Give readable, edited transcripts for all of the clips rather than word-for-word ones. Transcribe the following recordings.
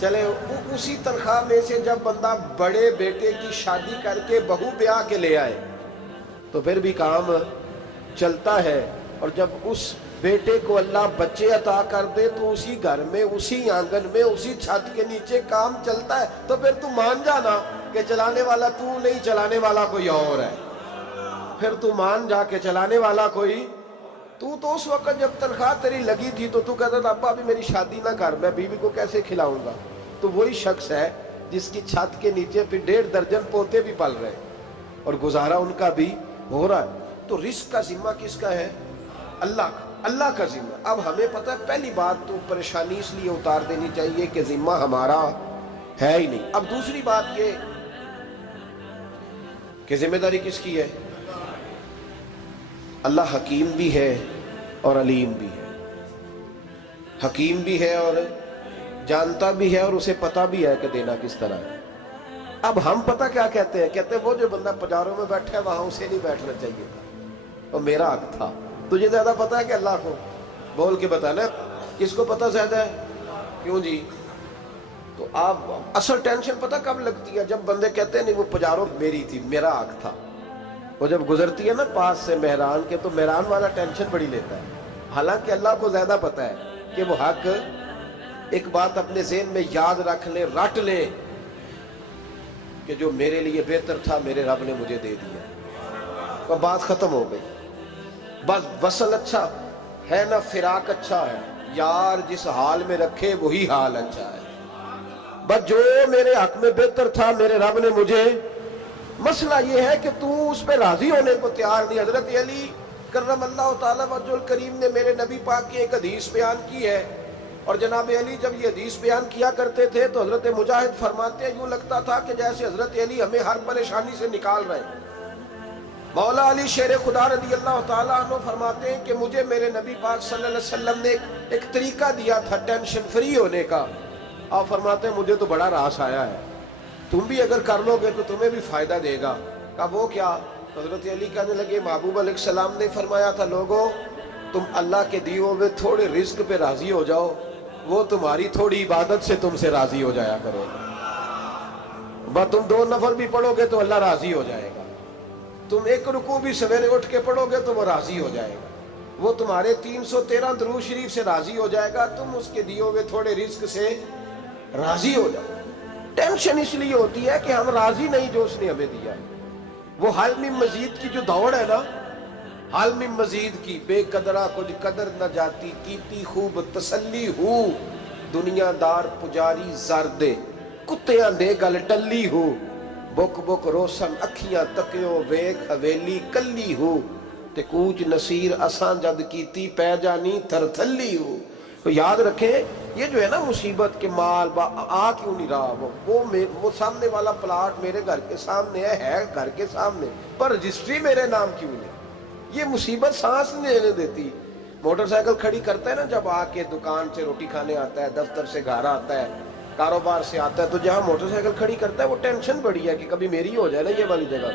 چلے اسی تنخواہ میں سے جب بندہ بڑے بیٹے کی شادی کر کے بہو بیاہ کے لے آئے تو پھر بھی کام چلتا ہے. اور جب اس بیٹے کو اللہ بچے عطا کر دے تو اسی گھر میں، اسی آنگن میں، اسی چھت کے نیچے کام چلتا ہے. تو پھر تو مان جانا کہ چلانے والا تو نہیں، چلانے والا کوئی اور ہے. پھر تو مان جا کے چلانے والا کوئی تو اس وقت جب تنخواہ تیری لگی تھی تو کہتا تھا ابا ابھی میری شادی نہ کر، میں بیوی کو کیسے کھلاؤں گا. تو وہی شخص ہے جس کی چھت کے نیچے پھر 1.5 درجن پوتے بھی پل رہے اور گزارا ان کا بھی ہو رہا ہے. تو رزق کا ذمہ کس کا ہے؟ اللہ کا، اللہ کا ذمہ. اب ہمیں پتہ ہے پہلی بات تو پریشانی اس لیے اتار دینی چاہیے کہ ذمہ ہمارا ہے ہی نہیں. اب دوسری بات یہ کہ ذمہ داری کس کی ہے؟ اللہ حکیم بھی ہے اور علیم بھی ہے. حکیم بھی ہے اور جانتا بھی ہے اور اسے پتہ بھی ہے کہ دینا کس طرح ہے. اب ہم پتہ کیا کہتے ہیں؟ کہتے ہیں وہ جو بندہ پجاروں میں بیٹھا ہے وہاں اسے نہیں بیٹھنا چاہیے تھا، اور میرا حق تھا. تجھے زیادہ پتہ ہے کہ اللہ کو؟ بول کے بتانا کس کو پتہ زیادہ ہے؟ کیوں جی؟ تو آپ اصل ٹینشن پتہ کب لگتی ہے؟ جب بندے کہتے ہیں نہیں وہ پجاروں میری تھی، میرا حق تھا. وہ جب گزرتی ہے نا پاس سے مہران کے تو مہران والا ٹینشن بڑی لیتا ہے. حالانکہ اللہ کو زیادہ پتہ ہے کہ وہ حق. ایک بات اپنے ذہن میں یاد رکھ لیں، رٹ لیں کہ جو میرے لیے بہتر تھا میرے رب نے مجھے دے دیا. اور بات ختم ہو گئی. بس وصل اچھا ہے نہ فراق اچھا ہے، یار جس حال میں رکھے وہی حال اچھا ہے. بس جو میرے حق میں بہتر تھا میرے رب نے مجھے. مسئلہ یہ ہے کہ تو اس پہ راضی ہونے کو تیار نہیں. حضرت علی کرم اللہ تعالیٰ وجہ الکریم نے میرے نبی پاک کی ایک حدیث بیان کی ہے، اور جناب علی جب یہ حدیث بیان کیا کرتے تھے تو حضرت مجاہد فرماتے ہیں یوں لگتا تھا کہ جیسے حضرت علی ہمیں ہر پریشانی سے نکال رہے ہیں. مولا علی شیر خدا رضی اللہ تعالیٰ عنہ فرماتے ہیں کہ مجھے میرے نبی پاک صلی اللہ علیہ وسلم نے ایک طریقہ دیا تھا ٹینشن فری ہونے کا. آپ فرماتے ہیں مجھے تو بڑا راس آیا ہے، تم بھی اگر کر لو گے تو تمہیں بھی فائدہ دے گا. کہا وہ کیا؟ حضرت علی کہنے لگے محبوب علیہ السلام نے فرمایا تھا لوگوں تم اللہ کے دیے ہوئے تھوڑے رزق پہ راضی ہو جاؤ، وہ تمہاری تھوڑی عبادت سے تم سے راضی ہو جایا کرو. بس تم 2 نفل بھی پڑھو گے تو اللہ راضی ہو جائے گا. تم 1 رکوع بھی سویرے اٹھ کے پڑھو گے تو وہ راضی ہو جائے گا. وہ تمہارے 313 درود شریف سے راضی ہو جائے گا. تم اس کے دیے ہوئے تھوڑے رزق سے راضی ہو جاؤ. ٹینشن اس لیے ہوتی ہے کہ ہم راضی نہیں جو اس نے ہمیں دیا ہے. وہ حال میں مزید کی جو دوڑ ہے نا، حال میں مزید کی، بے قدرہ کچھ قدر نہ جاتی، کیتی خوب تسلی ہو، دنیا دار پجاری زردے، کتیاں دے گل ٹلی ہو، بک بک روشن اکھیاں تکیو ویک حویلی کلی ہو، تے کوچ نصیر اساں جد کیتی پہ جانی تھر تھلی ہو. تو یاد رکھیں یہ جو ہے نا مصیبت کے مال آ کیوں نہیں رہا، وہ سامنے والا پلاٹ میرے گھر کے سامنے ہے گھر کے سامنے، پر رجسٹری میرے نام کیوں نہیں. یہ مصیبت سانس نہیں لینے دیتی. موٹر سائیکل کھڑی کرتا ہے نا جب آ کے دکان سے روٹی کھانے آتا ہے، دفتر سے گھر آتا ہے، کاروبار سے آتا ہے، تو جہاں موٹر سائیکل کھڑی کرتا ہے وہ ٹینشن بڑی ہے کہ کبھی میری ہو جائے نا یہ والی جگہ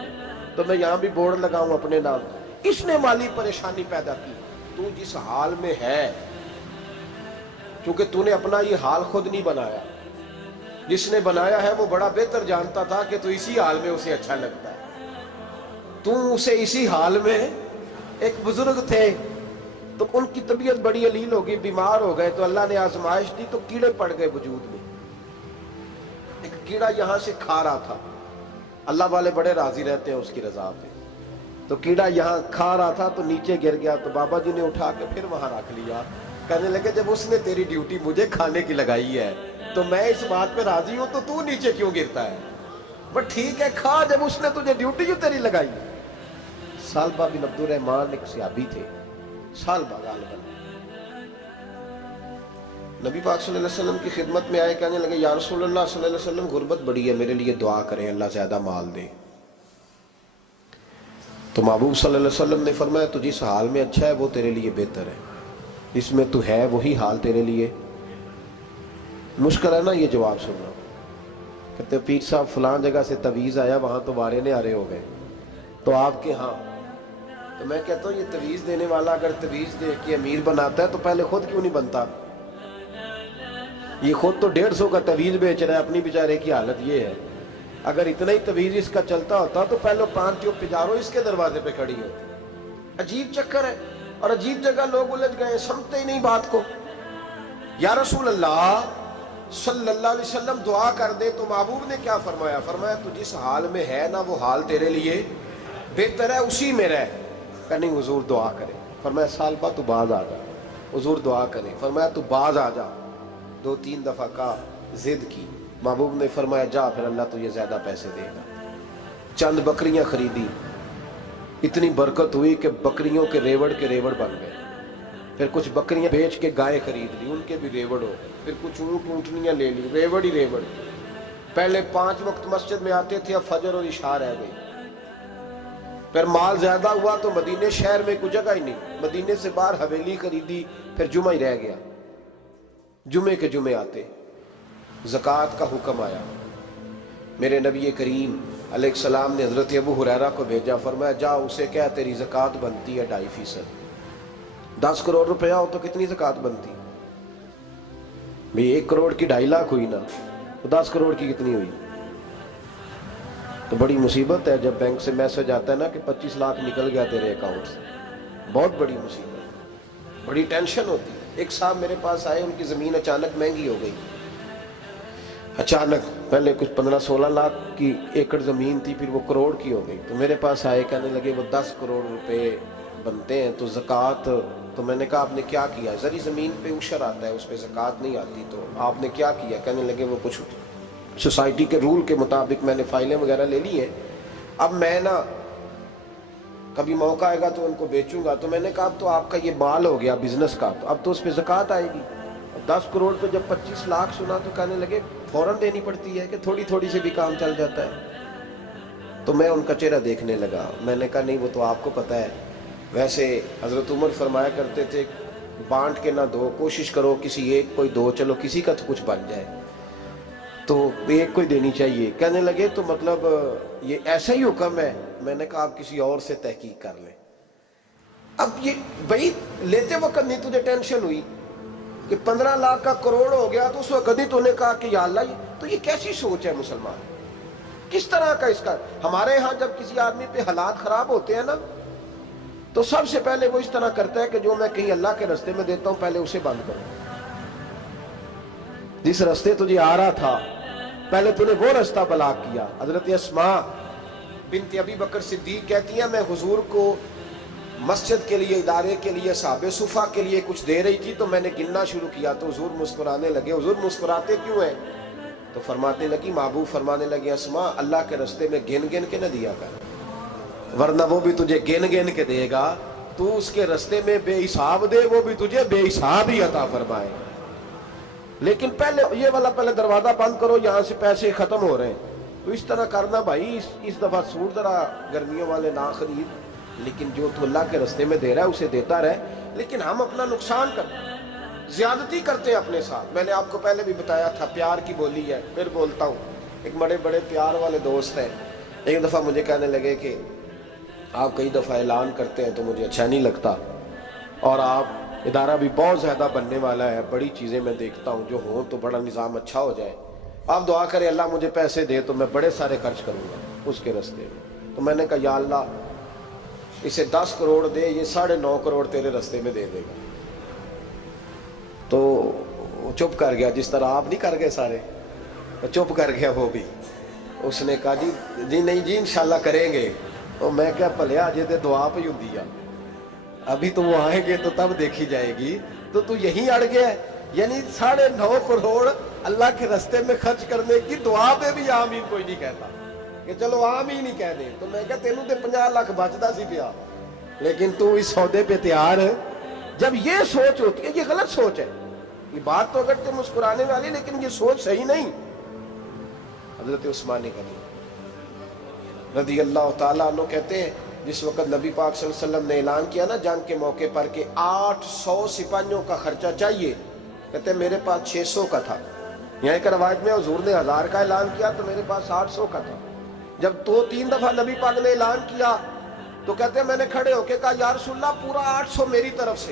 تو میں یہاں بھی بورڈ لگاؤں اپنے نام. اس نے مالی پریشانی پیدا کی. تو جس حال میں ہے، کیونکہ تو نے اپنا یہ حال خود نہیں بنایا، جس نے بنایا ہے وہ بڑا بہتر جانتا تھا کہ تو اسی حال میں اسے اچھا لگتا ہے. تو اسے اسی حال میں، ایک بزرگ تھے تو ان کی طبیعت بڑی علیل ہو گئی، بیمار ہو گئے تو اللہ نے آزمائش دی تو کیڑے پڑ گئے وجود میں. ایک کیڑا یہاں سے کھا رہا تھا، اللہ والے بڑے راضی رہتے ہیں اس کی رضا پہ. تو کیڑا یہاں کھا رہا تھا تو نیچے گر گیا تو بابا جی نے اٹھا کے پھر وہاں رکھ لیا. کہنے لگے جب اس نے تیری ڈیوٹی مجھے کھانے کی لگائی ہے تو میں اس بات پہ راضی ہوں تو نیچے کیوں گرتا ہے؟ بٹ ٹھیک ہے کھا جب اس نے تجھے ڈیوٹی جو تیری لگائی. سالبہ بن عبد الرحمن ایک صحابی تھے، سالبہ غالباً نبی پاک صلی اللہ علیہ وسلم کی خدمت میں آئے. کہنے لگے یا رسول اللہ صلی اللہ علیہ وسلم غربت بڑی ہے، میرے لیے دعا کریں اللہ زیادہ مال دے. تو محبوب صلی اللہ علیہ وسلم نے فرمایا تو جس حال میں اچھا ہے وہ تیرے لیے بہتر ہے، اس میں تو ہے وہی حال تیرے لیے. مشکل ہے نا یہ جواب سننا. کہتے پیر صاحب فلان جگہ سے تویز آیا وہاں تو وارے نے آرے ہو گئے، تو آپ کے ہاں. تو میں کہتا ہوں یہ تویز دینے والا اگر تویز دے کے امیر بناتا ہے تو پہلے خود کیوں نہیں بنتا؟ یہ خود تو 150 کا تویز بیچ رہا ہے، اپنی بیچارے کی حالت یہ ہے۔ اگر اتنا ہی تویز اس کا چلتا ہوتا تو پہلے 5 جو پجاروں اس کے دروازے پہ کھڑی ہوتی۔ عجیب چکر ہے اور عجیب جگہ لوگ الجھ گئے، سمجھتے ہی نہیں بات کو۔ یا رسول اللہ صلی اللہ علیہ وسلم دعا کر دے تو محبوب نے کیا فرمایا؟ فرمایا تو جس حال میں ہے نا وہ حال تیرے لیے بہتر ہے، اسی میں رہ۔ کہ نہیں حضور دعا کرے۔ فرمایا سال بعد تو باز آ جا۔ حضور دعا کرے۔ فرمایا تو باز آ جا۔ 2-3 دفعہ کا ضد کی، محبوب نے فرمایا جا پھر اللہ تجھے زیادہ پیسے دے گا۔ چند بکریاں خریدی، اتنی برکت ہوئی کہ بکریوں کے ریوڑ بن گئے۔ پھر کچھ بکریاں بیچ کے گائے خرید لی، ان کے بھی ریوڑ ہو گئے۔ پھر کچھ اونٹ اونٹنیاں لے لی، ریوڑ ہی ریوڑ۔ پہلے 5 وقت مسجد میں آتے تھے، اب فجر اور عشاء رہ گئی۔ پھر مال زیادہ ہوا تو مدینے شہر میں کوئی جگہ ہی نہیں، مدینے سے باہر حویلی خریدی، پھر جمعہ ہی رہ گیا۔ جمعے کے جمعے آتے، زکوٰۃ کا حکم آیا۔ میرے نبی کریم علیہ السلام نے حضرت ابو ہریرہ کو بھیجا، فرمایا جا اسے کہہ تیری زکوٰۃ بنتی ہے 2.5%۔ 10 کروڑ روپیہ ہو تو کتنی زکوٰۃ بنتی؟ بھئی 1 کروڑ کی 2.5 لاکھ ہوئی نا، تو 10 کروڑ کی کتنی ہوئی؟ تو بڑی مصیبت ہے جب بینک سے میسج آتا ہے نا کہ 25 لاکھ نکل گیا تیرے اکاؤنٹ سے، بہت بڑی مصیبت، بڑی ٹینشن ہوتی ہے۔ ایک صاحب میرے پاس آئے، ان کی زمین اچانک مہنگی ہو گئی، اچانک پہلے کچھ 15-16 لاکھ کی ایکڑ زمین تھی، پھر وہ کروڑ کی ہو گئی۔ تو میرے پاس آئے، کہنے لگے وہ 10 کروڑ روپے بنتے ہیں تو زکوٰۃ، تو میں نے کہا آپ نے کیا کیا؟ زری زمین پہ عشر آتا ہے، اس پہ زکوٰۃ نہیں آتی، تو آپ نے کیا کیا؟ کہنے لگے وہ کچھ سوسائٹی کے رول کے مطابق میں نے فائلیں وغیرہ لے لی ہیں، اب میں نا کبھی موقع آئے گا تو ان کو بیچوں گا۔ تو میں نے کہا اب تو آپ کا یہ مال ہو گیا بزنس کا، تو اب تو اس پہ زکوٰۃ آئے گی۔ 10 کروڑ پہ جب 25 لاکھ سنا تو کہنے لگے فوراً دینی پڑتی ہے کہ تھوڑی تھوڑی سے بھی کام چل جاتا ہے؟ تو میں ان کا چہرہ دیکھنے لگا، میں نے کہا نہیں وہ تو آپ کو پتہ ہے، ویسے حضرت عمر فرمایا کرتے تھے بانٹ کے نہ دو، کوشش کرو کسی ایک کوئی دو، چلو کسی کا تو کچھ بن جائے، تو ایک کوئی دینی چاہیے۔ کہنے لگے تو مطلب یہ ایسا ہی حکم ہے؟ میں نے کہا آپ کسی اور سے تحقیق کر لیں۔ اب یہ بھائی لیتے وقت نہیں تجھے ٹینشن ہوئی کہ 15 لاکھ کا کروڑ ہو گیا، تو اس وقت کبھی تو نے کہا کہ یا اللہ، تو یہ کیسی سوچ ہے مسلمان؟ کس طرح کا اس کا؟ ہمارے ہاں جب کسی آدمی پہ حالات خراب ہوتے ہیں نا تو سب سے پہلے وہ اس طرح کرتا ہے کہ جو میں کہیں اللہ کے رستے میں دیتا ہوں پہلے اسے بند کرو۔ جس رستے تجھے آ رہا تھا پہلے تو نے وہ رستہ بلاک کیا۔ حضرت اسماء بنت ابی بکر صدیق کہتی ہیں میں حضور کو مسجد کے لیے، ادارے کے لیے، صحابہ صفہ کے لیے کچھ دے رہی تھی، تو میں نے گننا شروع کیا تو حضور مسکرانے لگے۔ حضور مسکراتے کیوں ہیں؟ تو فرمانے لگی، محبوب فرمانے لگے اسماء اللہ کے رستے میں گن گن کے نہ دیا کر، ورنہ وہ بھی تجھے گن گن کے دے گا، تو اس کے رستے میں بے حساب دے، وہ بھی تجھے بے حساب ہی عطا فرمائے۔ لیکن پہلے یہ والا پہلے دروازہ بند کرو، یہاں سے پیسے ختم ہو رہے ہیں۔ تو اس طرح کرنا بھائی، اس دفعہ سوٹ ذرا گرمیوں والے نہ خرید، لیکن جو تو اللہ کے رستے میں دے رہا ہے اسے دیتا رہے۔ لیکن ہم اپنا نقصان کرتے ہیں، زیادتی کرتے ہیں اپنے ساتھ۔ میں نے آپ کو پہلے بھی بتایا تھا پیار کی بولی ہے، پھر بولتا ہوں۔ ایک بڑے بڑے پیار والے دوست ہیں، ایک دفعہ مجھے کہنے لگے کہ آپ کئی دفعہ اعلان کرتے ہیں تو مجھے اچھا نہیں لگتا، اور آپ ادارہ بھی بہت زیادہ بننے والا ہے، بڑی چیزیں میں دیکھتا ہوں جو ہوں تو بڑا نظام اچھا ہو جائے، آپ دعا کریں اللہ مجھے پیسے دے تو میں بڑے سارے خرچ کروں گا اس کے رستے میں۔ تو میں نے کہا یا اللہ اسے 10 کروڑ دے، یہ 9.5 کروڑ تیرے رستے میں دے دے گا۔ تو چپ کر گیا، جس طرح آپ نہیں کر گئے سارے، چپ کر گیا وہ بھی۔ اس نے کہا جی نہیں جی انشاءاللہ کریں گے۔ تو میں کیا پلیا جی تے دعا پہ ہوں دیا، ابھی تو وہ آئیں گے تو تب دیکھی جائے گی، تو یہیں اڑ گیا ہے۔ یعنی 9.5 کروڑ اللہ کے رستے میں خرچ کرنے کی دعا پہ بھی آمین کوئی نہیں کہتا کہ چلو آمین نہیں کہہ دیں۔ تو میں کہا تینوں تے 50 لاکھ بچتا سی پیا، لیکن تو اس سودے پہ تیار ہے۔ جب یہ سوچ ہوتی ہے، یہ غلط سوچ ہے، یہ بات تو اگر تو مسکرانے والی، لیکن یہ سوچ صحیح نہیں۔ حضرت عثمان غنی رضی اللہ تعالیٰ عنہ کہتے ہیں جس وقت نبی پاک صلی اللہ علیہ وسلم نے اعلان کیا نا جنگ کے موقع پر کہ 800 سپاہیوں کا خرچہ چاہیے، کہتے ہیں میرے پاس 600 کا تھا۔ یہاں ایک روایت میں حضور نے 1000 کا اعلان کیا تو میرے پاس 800 کا تھا۔ جب 2-3 دفعہ نبی پاک نے اعلان کیا تو کہتے ہیں میں نے کھڑے ہو کے کہا یا رسول اللہ پورا 800 میری طرف سے،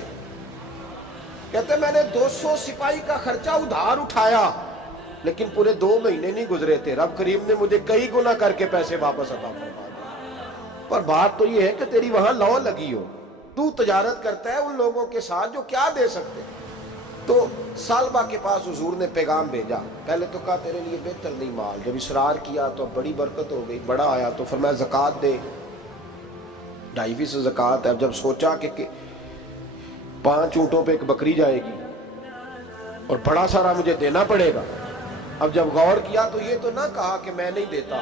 کہتے میں نے 200 سپاہی کا خرچہ ادھار اٹھایا لیکن پورے 2 مہینے نہیں گزرے تھے، رب کریم نے مجھے کئی گنا کر کے پیسے واپس عطا فرما دیے۔ پر بات تو یہ ہے کہ تیری وہاں لو لگی ہو، تو تجارت کرتا ہے ان لوگوں کے ساتھ جو کیا دے سکتے۔ تو سالبہ کے پاس حضور نے پیغام بھیجا، پہلے تو کہا تیرے لیے بہتر نہیں مال، جب اصرار کیا تو بڑی برکت ہو گئی، بڑا آیا تو فرمایا زکوٰۃ دے، 2.5% زکوٰۃ ہے۔ اب جب سوچا کہ 5 اونٹوں پہ ایک بکری جائے گی اور بڑا سارا مجھے دینا پڑے گا، اب جب غور کیا تو یہ تو نہ کہا کہ میں نہیں دیتا۔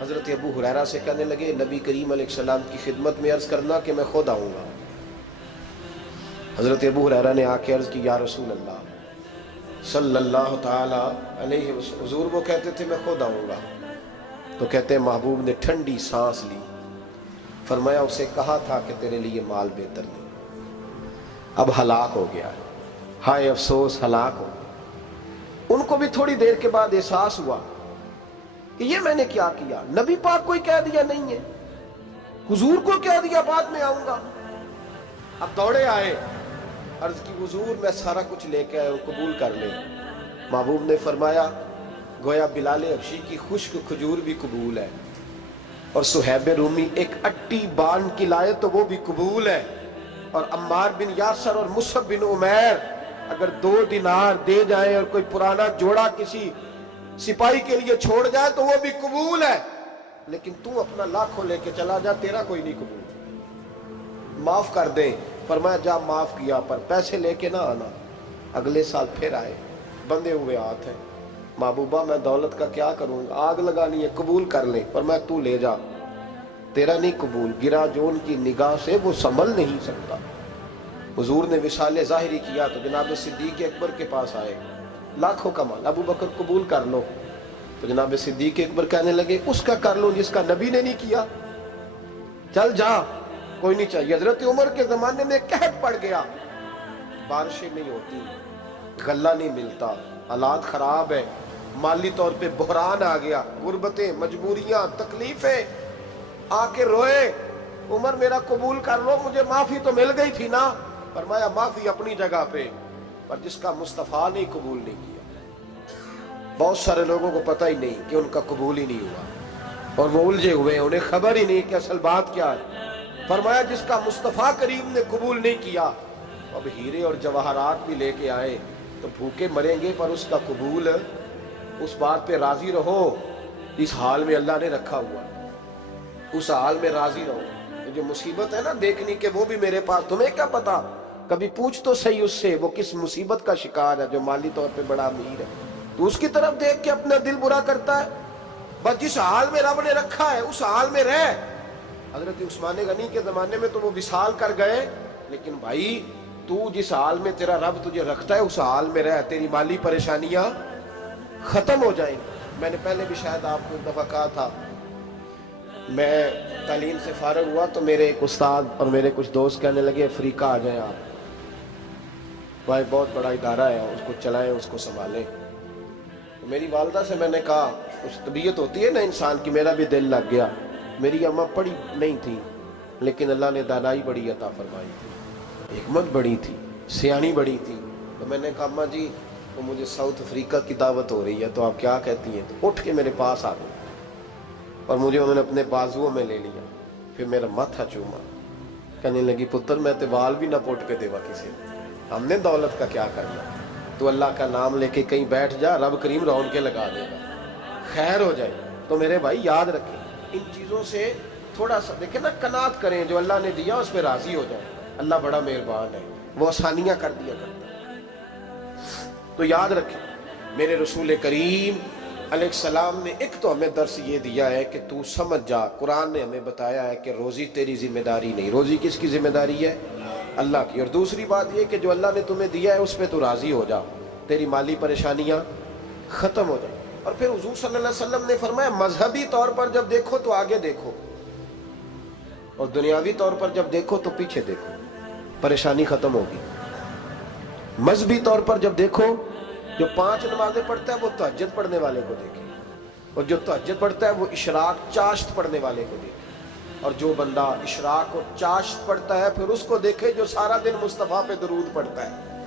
حضرت ابو ہریرہ سے کہنے لگے نبی کریم علیہ السلام کی خدمت میں عرض کرنا کہ میں خود آؤں گا۔ حضرت ابو ہریرہ نے آ کے عرض کی یا رسول اللہ صلی اللہ تعالی علیہ وسلم، حضور وہ کہتے تھے میں خود آؤں گا، تو کہتے ہیں محبوب نے ٹھنڈی سانس لی، فرمایا اسے کہا تھا کہ تیرے لیے مال بہتر نہیں، اب ہلاک ہو گیا، ہائے افسوس ہلاک ہو گیا۔ ان کو بھی تھوڑی دیر کے بعد احساس ہوا کہ یہ میں نے کیا کیا، نبی پاک کو ہی کہہ دیا نہیں ہے، حضور کو کہہ دیا بعد میں آؤں گا۔ اب دوڑے آئے، عرض کی حضور میں سارا کچھ لے کے آئے ہوں، قبول کر لیں۔ محبوب نے فرمایا گویا بلال حبشی کی خشک کھجور بھی قبول ہے، اور صہیب رومی ایک اٹی بان کی لائے تو وہ بھی قبول ہے، اور عمار بن یاسر اور مصعب بن عمیر اگر 2 دینار دے جائیں اور کوئی پرانا جوڑا کسی سپاہی کے لیے چھوڑ جائے تو وہ بھی قبول ہے، لیکن تو اپنا لاکھوں لے کے چلا جا، تیرا کوئی نہیں قبول، معاف کر دیں۔ فرمایا جا معاف کیا، پر پیسے لے کے نہ آنا۔ اگلے سال پھر آئے، بندے ہوئے ہاتھ ہیں، محبوبہ میں دولت کا کیا کروں گا، آگ لگانی ہے، قبول کر لیں۔ فرمایا تو لے جا، تیرا نہیں قبول، گرا جو ان کی نگاہ سے وہ سنبھل نہیں سکتا۔ حضور نے وصال ظاہری کیا تو جناب صدیق اکبر کے پاس آئے، لاکھوں کا مال، ابو بکر قبول کر لو، تو جناب صدیق اکبر کہنے لگے اس کا کر لو جس کا نبی نے نہیں کیا، چل جا کوئی نہیں چاہیے۔ حضرت عمر کے زمانے میں قحط پڑ گیا، بارشیں نہیں ہوتی، غلہ نہیں ملتا، حالات خراب ہے، مالی طور پہ بحران آ گیا، غربتیں، مجبوریاں، تکلیفیں، آ کے روئے، عمر میرا قبول کر لو، مجھے معافی تو مل گئی تھی نا۔ فرمایا معافی اپنی جگہ پہ، پر جس کا مصطفیٰ نہیں قبول نہیں کیا۔ بہت سارے لوگوں کو پتہ ہی نہیں کہ ان کا قبول ہی نہیں ہوا، اور وہ الجھے ہوئے، انہیں خبر ہی نہیں کہ اصل بات کیا ہے۔ فرمایا جس کا مصطفیٰ کریم نے قبول نہیں کیا، اب ہیرے اور جواہرات بھی لے کے آئے تو بھوکے مریں گے، پر اس کا قبول، اس بات پہ راضی رہو اس حال میں اللہ نے رکھا ہوا، اس حال میں راضی رہو۔ یہ جو مصیبت ہے نا دیکھنی کہ وہ بھی میرے پاس، تمہیں کیا پتا، کبھی پوچھ تو صحیح اس سے وہ کس مصیبت کا شکار ہے، جو مالی طور پہ بڑا امیر ہے، تو اس کی طرف دیکھ کے اپنا دل برا کرتا ہے۔ بس جس حال میں رب نے رکھا ہے اس حال میں رہ۔ حضرت عثمان غنی کے زمانے میں تو وہ وصال کر گئے، لیکن بھائی تو جس حال میں تیرا رب تجھے رکھتا ہے اس حال میں رہ، تیری مالی پریشانیاں ختم ہو جائیں۔ میں نے پہلے بھی شاید آپ کو ایک دفعہ کہا تھا، میں تعلیم سے فارغ ہوا تو میرے ایک استاد اور میرے کچھ دوست کہنے لگے افریقہ آ جائیں آپ، بھائی بہت بڑا ادارہ ہے، اس کو چلائیں، اس کو سنبھالیں۔ میری والدہ سے میں نے کہا، کچھ طبیعت ہوتی ہے نا انسان کی، میرا بھی دل لگ گیا۔ میری اماں پڑھی نہیں تھی لیکن اللہ نے دانائی بڑی عطا فرمائی تھی، حکمت بڑی تھی، سیانی بڑی تھی۔ تو میں نے کہا اماں جی وہ مجھے ساؤتھ افریقہ کی دعوت ہو رہی ہے تو آپ کیا کہتی ہیں؟ تو اٹھ کے میرے پاس آ گئی اور مجھے انہوں نے اپنے بازوؤں میں لے لیا، پھر میرا ماتھا چوما، کہنے لگی پتر میں تے وال بھی نہ پوٹ کے دیوا کسی نے، ہم نے دولت کا کیا کرنا، تو اللہ کا نام لے کے کہیں بیٹھ جا، رب کریم رون کے لگا دے گا، خیر ہو جائے۔ تو میرے بھائی یاد رکھیں ان چیزوں سے تھوڑا سا دیکھیں نا، قناعت کریں، جو اللہ نے دیا اس پہ راضی ہو جائیں، اللہ بڑا مہربان ہے، وہ آسانیاں کر دیا کرتا ہے۔ تو یاد رکھیں میرے رسول کریم علیہ السلام نے ایک تو ہمیں درس یہ دیا ہے کہ تو سمجھ جا، قرآن نے ہمیں بتایا ہے کہ روزی تیری ذمہ داری نہیں، روزی کس کی ذمہ داری ہے؟ اللہ کی۔ اور دوسری بات یہ کہ جو اللہ نے تمہیں دیا ہے اس پہ تو راضی ہو جا، تیری مالی پریشانیاں ختم ہو جائیں۔ اور پھر حضور صلی اللہ علیہ وسلم نے فرمایا مذہبی طور پر جب دیکھو تو آگے دیکھو، اور دنیاوی طور پر جب دیکھو تو پیچھے دیکھو، پریشانی ختم ہوگی۔ مذہبی طور پر جب دیکھو، جو 5 نمازیں پڑھتا ہے وہ تہجد پڑھنے والے کو دیکھے، اور جو تہجد پڑھتا ہے وہ اشراق چاشت پڑھنے والے کو دیکھے، اور جو بندہ اشراق اور چاشت پڑھتا ہے پھر اس کو دیکھے جو سارا دن مصطفیٰ پہ درود پڑھتا ہے۔